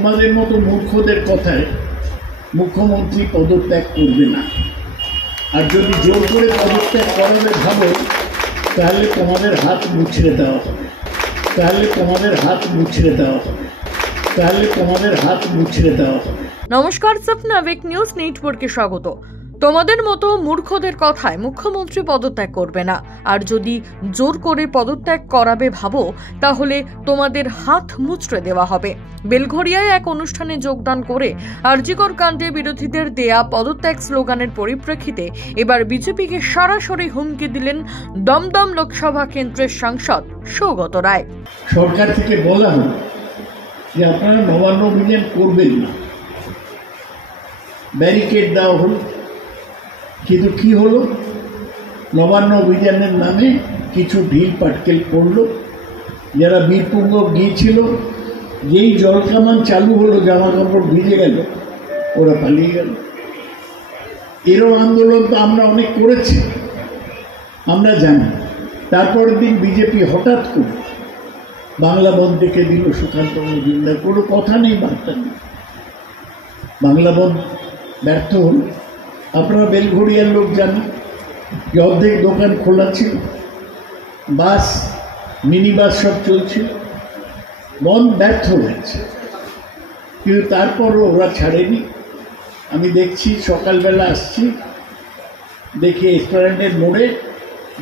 তোমাদের মতো মূর্খদের কথায় মুখ্যমন্ত্রী পদত্যাগ করবে না। আর যদি জোর করে পদত্যাগ করাবে ভাবো, তাহলে তোমাদের হাত মুচড়ে দেওয়া হবে, তাহলে তোমাদের হাত মুচড়ে দেওয়া হবে, তাহলে তোমাদের হাত মুচড়ে দেওয়া হবে। নমস্কার, সপনা ওয়েক নিউজ নেটওয়ার্কে স্বাগত। তোমাদের মতো মূর্খদের কথায় মুখ্যমন্ত্রী পদত্যাগ করবে না। আর যদি জোর করে পদত্যাগ করাবে ভাবো, তাহলে তোমাদের হাত মুচড়ে দেওয়া হবে। বেলঘরিয়ায় এক অনুষ্ঠানে যোগদান করে আরজিকর কাণ্ডে বিরোধীদের দেয়া পদত্যাগ স্লোগানের পরিপ্রেক্ষিতে এবার বিজেপিকে সরাসরি হুমকি দিলেন দমদম লোকসভা কেন্দ্রের সাংসদ সৌগত রায়। সরকার থেকে বলা হলো যে আপনারা নবান্ন অভিযান করবেন না, ব্যারিকেড দেওয়া হলো। কিন্তু কি হলো, নবান্ন অভিযানের নামে কিছু ঢিল পাটকেল করলো। যারা বীরপুঙ্গ গিয়েছিল, যেই জলকামান চালু হলো, জামা কাপড় ভিজে গেল, ওরা পালিয়ে গেল। এরও আন্দোলন তো আমরা অনেক করেছি, আমরা জানি। তারপরের দিন বিজেপি হঠাৎ করে বাংলা বন্ধ ডেকে দিল সুকান্ত মজুমদার। কোনো কথা নেই, বার্তা নেই, বাংলা বন্ধ ব্যর্থ হল। আপনারা বেলঘরিয়ার লোক জানেন যে অর্ধেক দোকান খোলা ছিল, বাস মিনি বাস সব চলছিল, বন্ধ ব্যর্থ হয়েছে। কিন্তু তারপরও ওরা ছাড়েনি। আমি দেখছি সকালবেলা আসছি, দেখি এসপ্ল্যানেডের মোড়ে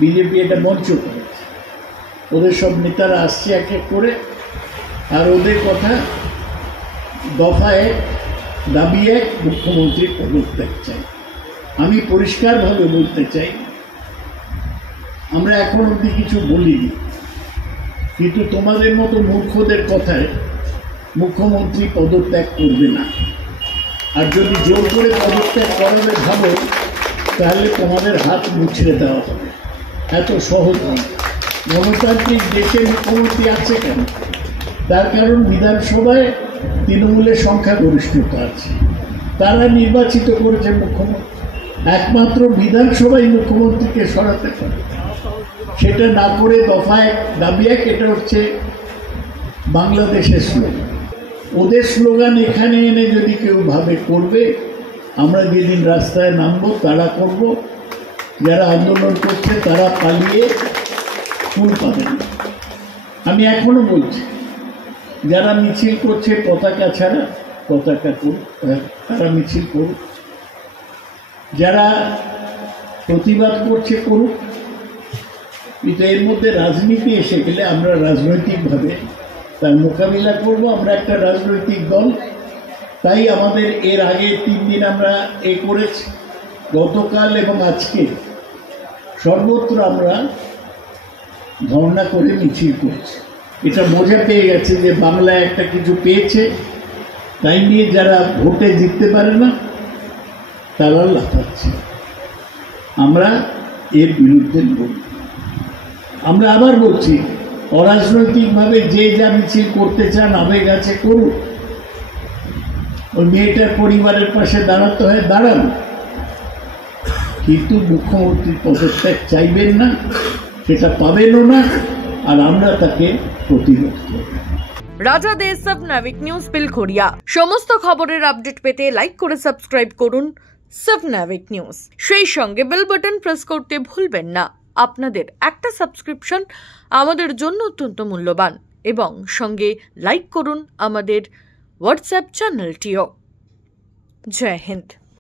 বিজেপি এটা মঞ্চ করেছে। ওদের সব নেতারা আসছে এক এক করে, আর ওদের কথা দফায় দাবি এক, মুখ্যমন্ত্রীর পদত্যাগ চাই। আমি পরিষ্কারভাবে বলতে চাই, আমরা এখন অবধি কিছু বলিনি, কিন্তু তোমাদের মতো মূর্খদের কথায় মুখ্যমন্ত্রী পদত্যাগ করবে না। আর যদি জোর করে পদত্যাগ করাবে ভাবো, তাহলে তোমাদের হাত মুচড়ে দেওয়া হবে। এত সহজ নয়। গণতান্ত্রিক দেশে মুখ্যমন্ত্রী আছে কেন? তার কারণ বিধানসভায় তৃণমূলের সংখ্যাগরিষ্ঠতা আছে, তারা নির্বাচিত করেছে মুখ্যমন্ত্রী। একমাত্র বিধানসভায় মুখ্যমন্ত্রীকে সরাতে পারে। সেটা না করে দফায় দাবি এক, এটা হচ্ছে বাংলাদেশের স্লোগান। ওদের স্লোগান এখানে এনে যদি কেউ ভাবে করবে, আমরা যেদিন রাস্তায় নামবো তারা করব। যারা আন্দোলন করছে তারা পালিয়ে ফুল পাবেন। আমি এখনো বলছি, যারা মিছিল করছে পতাকা ছাড়া, পতাকা করুক, তারা মিছিল করুক। যারা প্রতিবাদ করছে করুক। কিন্তু এর মধ্যে রাজনীতি এসে গেলে আমরা রাজনৈতিকভাবে তার মোকাবিলা করব। আমরা একটা রাজনৈতিক দল, তাই আমাদের এর আগে 3 দিন আমরা করেছি। গতকাল এবং আজকে সর্বত্র আমরা ধর্ণা করে মিছিল করছি। এটা বোঝা পেয়ে গেছে যে বাংলায় একটা কিছু পেয়েছে, তাই নিয়ে যারা ভোটে জিততে পারে না তারা লাফাচ্ছে। আমরা এর বিরুদ্ধে বলি। আমরা আবার বলছি, অরাজনৈতিকভাবে যে যা মিছিল করতে চান আবেগ আছে করুন। ওই মেয়েটার পরিবারের পাশে দাঁড়াতে হয় দাঁড়ান, কিন্তু মুখ্যমন্ত্রীর পদত্যাগ চাইবেন না, সেটা পাবেনও না, আর আমরা তাকে প্রতিরোধ করব। রাজা দে, সপনা ওয়েক নিউজ, বেলঘরিয়া। সমস্ত খবরের আপডেট পেতে লাইক করে সাবস্ক্রাইব করুন সপনা ওয়েক নিউজ। সেই সঙ্গে বেল বাটন প্রেস করতে ভুলবেন না। আপনাদের একটা সাবস্ক্রিপশন আমাদের জন্য অত্যন্ত মূল্যবান। এবং সঙ্গে লাইক করুন আমাদের হোয়াটসঅ্যাপ চ্যানেলটিও। জয় হিন্দ।